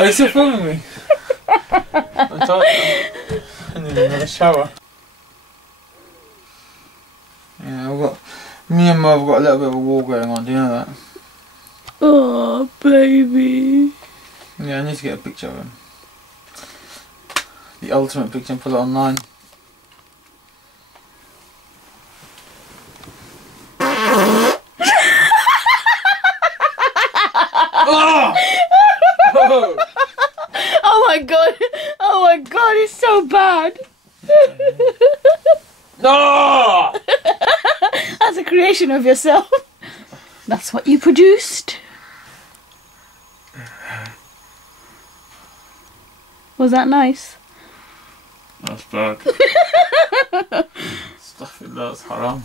Are you still filming me? I'm tired. I need another shower. Yeah, me and Mum have got a little bit of a war going on, do you know that? Oh, baby. Yeah, I need to get a picture of him. The ultimate picture and put it online. Oh! Oh my god! Oh my god, it's so bad! No! That's a creation of yourself. That's what you produced. Was that nice? That's bad. Stuff it, that's haram.